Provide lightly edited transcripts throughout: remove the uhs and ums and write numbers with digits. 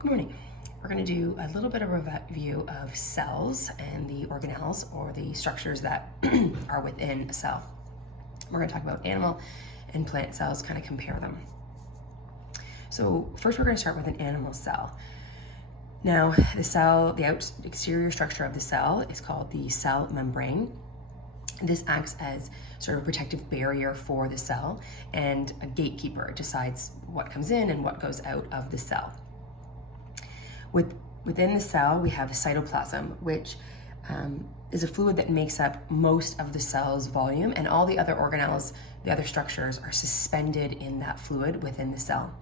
Good morning. We're going to do a little bit of a review of cells and the organelles, or the structures that are within a cell. We're going to talk about animal and plant cells, kind of compare them. So first we're going to start with an animal cell. Now the cell, the exterior structure of the cell is called the cell membrane. This acts as sort of a protective barrier for the cell and a gatekeeper. It decides what comes in and what goes out of the cell. Within the cell, we have cytoplasm, which is a fluid that makes up most of the cell's volume, and all the other organelles, the other structures, are suspended in that fluid within the cell.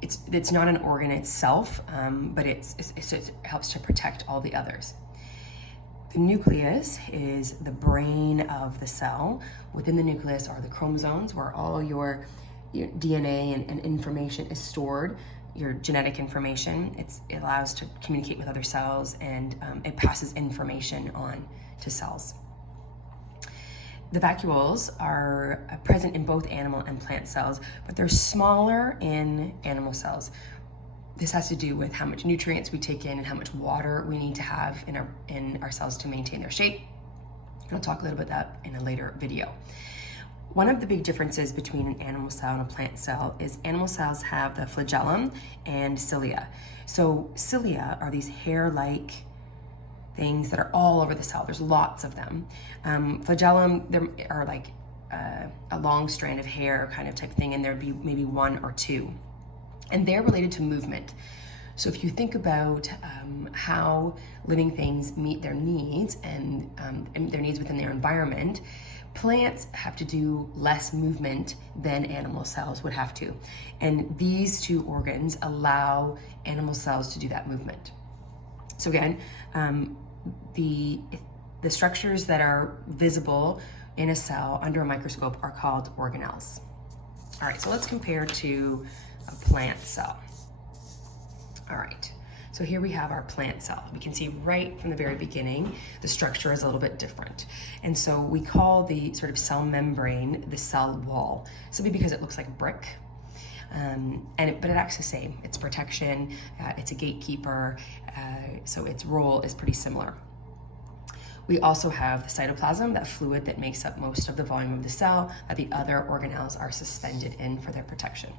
It's not an organ itself, but it helps to protect all the others. The nucleus is the brain of the cell. Within the nucleus are the chromosomes, where all your DNA and information is stored. Your genetic information. It allows to communicate with other cells, and it passes information on to cells. The vacuoles are present in both animal and plant cells, but they're smaller in animal cells. This has to do with how much nutrients we take in and how much water we need to have in our cells to maintain their shape. I'll talk a little bit about that in a later video. One of the big differences between an animal cell and a plant cell is animal cells have the flagellum and cilia. So cilia are these hair-like things that are all over the cell. There's lots of them. Flagellum, there are like a long strand of hair kind of type thing, and there'd be maybe one or two. And they're related to movement. So if you think about how living things meet their needs and their needs within their environment, plants have to do less movement than animal cells would have to. And these two organs allow animal cells to do that movement. So again, the structures that are visible in a cell under a microscope are called organelles. All right, so let's compare to a plant cell. All right, so here we have our plant cell. We can see right from the very beginning, the structure is a little bit different. And so we call the sort of cell membrane the cell wall, simply because it looks like brick. But it acts the same. It's protection, it's a gatekeeper, so its role is pretty similar. We also have the cytoplasm, that fluid that makes up most of the volume of the cell, that the other organelles are suspended in for their protection.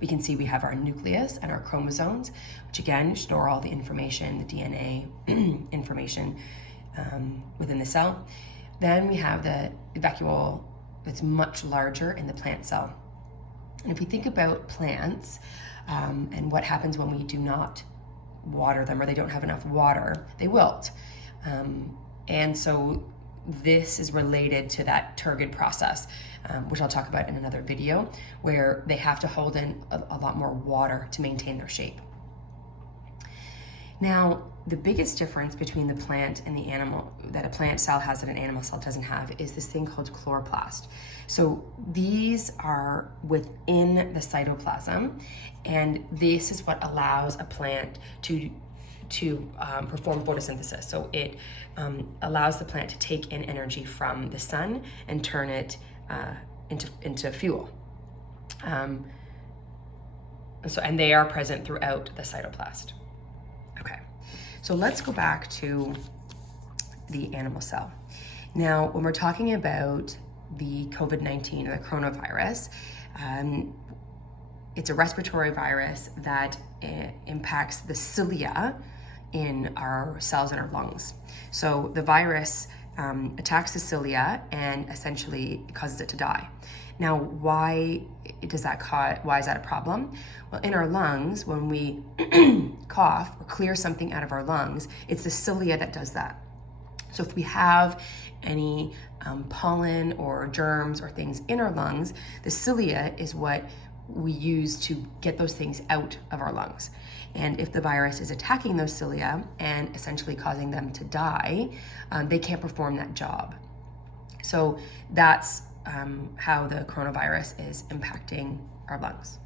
We can see we have our nucleus and our chromosomes, which again store all the information, the DNA information within the cell. Then we have the vacuole that's much larger in the plant cell. And if we think about plants and what happens when we do not water them, or they don't have enough water, they wilt. And so this is related to that turgid process, which I'll talk about in another video, where they have to hold in a lot more water to maintain their shape. Now, the biggest difference between the plant and the animal, that a plant cell has that an animal cell doesn't have, is this thing called chloroplast. So these are within the cytoplasm, and this is what allows a plant to perform photosynthesis. So it allows the plant to take in energy from the sun and turn it into fuel. And they are present throughout the cytoplast. Okay, so let's go back to the animal cell. Now, when we're talking about the COVID-19 or the coronavirus, it's a respiratory virus that impacts the cilia in our cells in our lungs. So the virus attacks the cilia and essentially causes it to die. Now, why is that a problem? Well, in our lungs, when we cough or clear something out of our lungs, it's the cilia that does that. So if we have any pollen or germs or things in our lungs, the cilia is what we use to get those things out of our lungs. And if the virus is attacking those cilia and essentially causing them to die, they can't perform that job. So that's how the coronavirus is impacting our lungs.